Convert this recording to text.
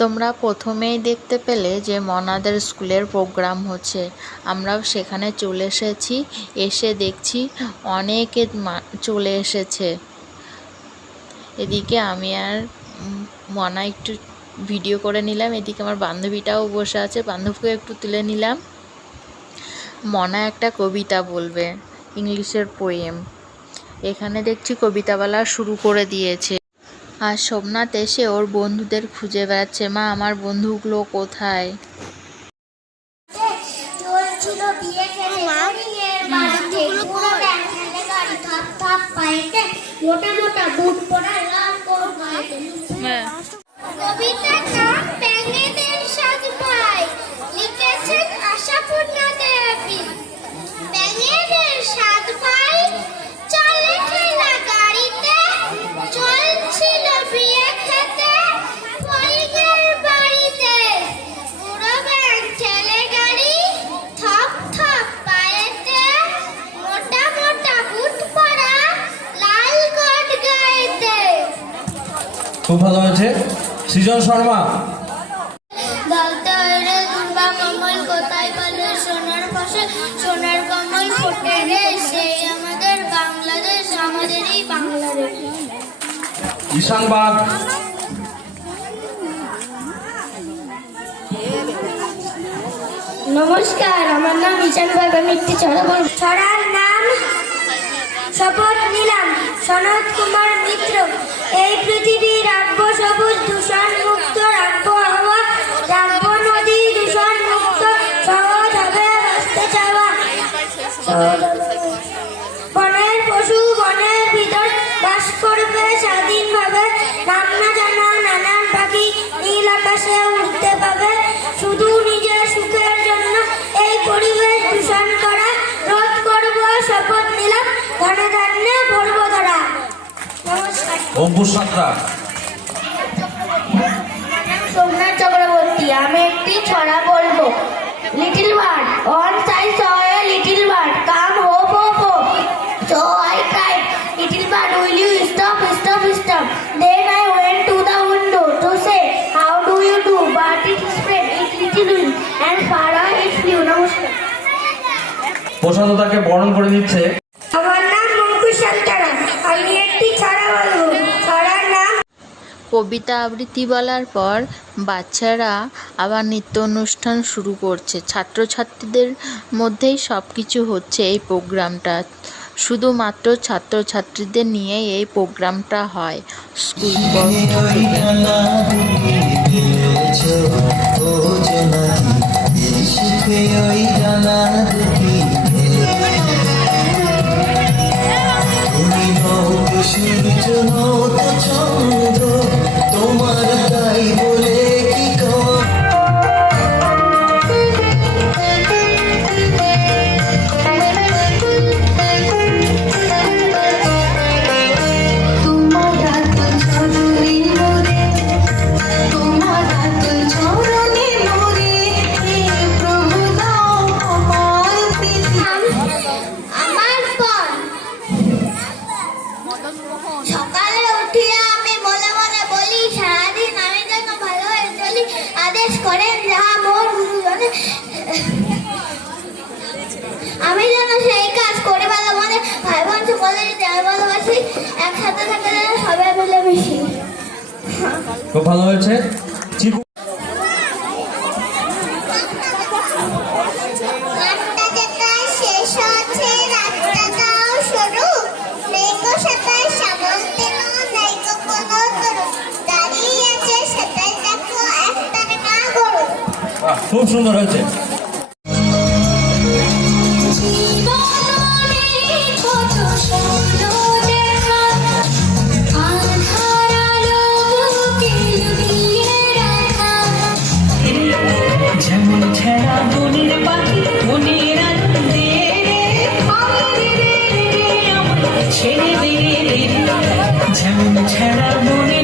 তোমরা প্রথমেই দেখতে পেলে যে মনাদের স্কুলের প্রোগ্রাম হচ্ছে। আমরাও সেখানে চলে এসেছি। এসে দেখছি অনেকে চলে এসেছে। এদিকে আমি আর মনা একটু ভিডিও করে নিলাম। এদিকে আমার বান্ধবীটাও বসে আছে, বান্ধবীকে একটু তুলে নিলাম। মনা একটা কবিতা বলবে, ইংলিশের পোয়েম। এখানে দেখছি কবিতা বলা শুরু করে দিয়েছে। আর সোমনাথ এসে ওর বন্ধুদের খুঁজে বেড়াচ্ছে, মা আমার বন্ধুগুলো কোথায়। খুব ভালো হয়েছে। সৃজন শর্মা। সোনার কমল ফোটে রে, সেই আমাদের বাংলাদেশ, আমাদেরই বাংলাদেশ। ঈশান বাগ। নমস্কার, আমার নাম ঈশান বাগ। আমি একটি ছড়া বলব। ছড়ার নাম শপথ নিলাম, সনৎ কুমার মিত্র। এই পৃথিবী রাখবো সবুজ দূষণ মুক্ত, রাখবো হাওয়া, রাখবো নদী দূষণ মুক্ত, সহজ হবে বাঁচতে চাওয়া। বনের পশু বনের ভিতর বাস করবে স্বাধীনভাবে, নাম না জানা নানান পাখি নীল আকাশে উঠতে পাবে। শুধু নিজের সুখের জন্য এই পরিবেশ দূষণ করা রোধ করবো, শপথ নিলাম, ধনে ধান্যে ভরবো ধরা। নমস্কার। অঙ্কুশ সাঁতরা। সোমনাথ চক্রবর্তী। আমি একটি ছড়া বলবো। Little bird on I saw a little bird come hop hop hop, so I cried, little bird will you stop stop stop. Then I went to the window to say how do you do, but it spread its little wings and far away it flew. নমস্কার। প্রশান্ততাকে বরণ করে নিচ্ছে। আমার নাম অঙ্কুশ সাঁতরা। আমি একটি ছড়া বলবো। ছড়ার নাম। কবিতা আবৃত্তি বলার পর বাচ্চারা আবার নৃত্য অনুষ্ঠান শুরু করছে। ছাত্রছাত্রীদের মধ্যেই সব কিছু হচ্ছে। এই প্রোগ্রামটা শুধুমাত্র ছাত্রছাত্রীদের নিয়েই এই প্রোগ্রামটা হয় স্কুল তোমার তাই বলে কি সকালে উঠিয়া আমি মনে মনে বলি, সারাদিন আমি যেন ভালোভাবে চলি, আদেশ করেন যাহা মোর গুরুজনে, আমি যেন সেই কাজ করি ভালো মনে। ভাই বোন সকলে যদি আমি ভালোবাসি, একসাথে থাকতে যেন সবাই মিলে মিশি। খুব ভালো হয়েছে। খুব সুন্দর হয়েছে। যেমন ছেড়া বনের পাখি মনের আনন্দে ছেড়ে দে, যেমন ছেড়া বনের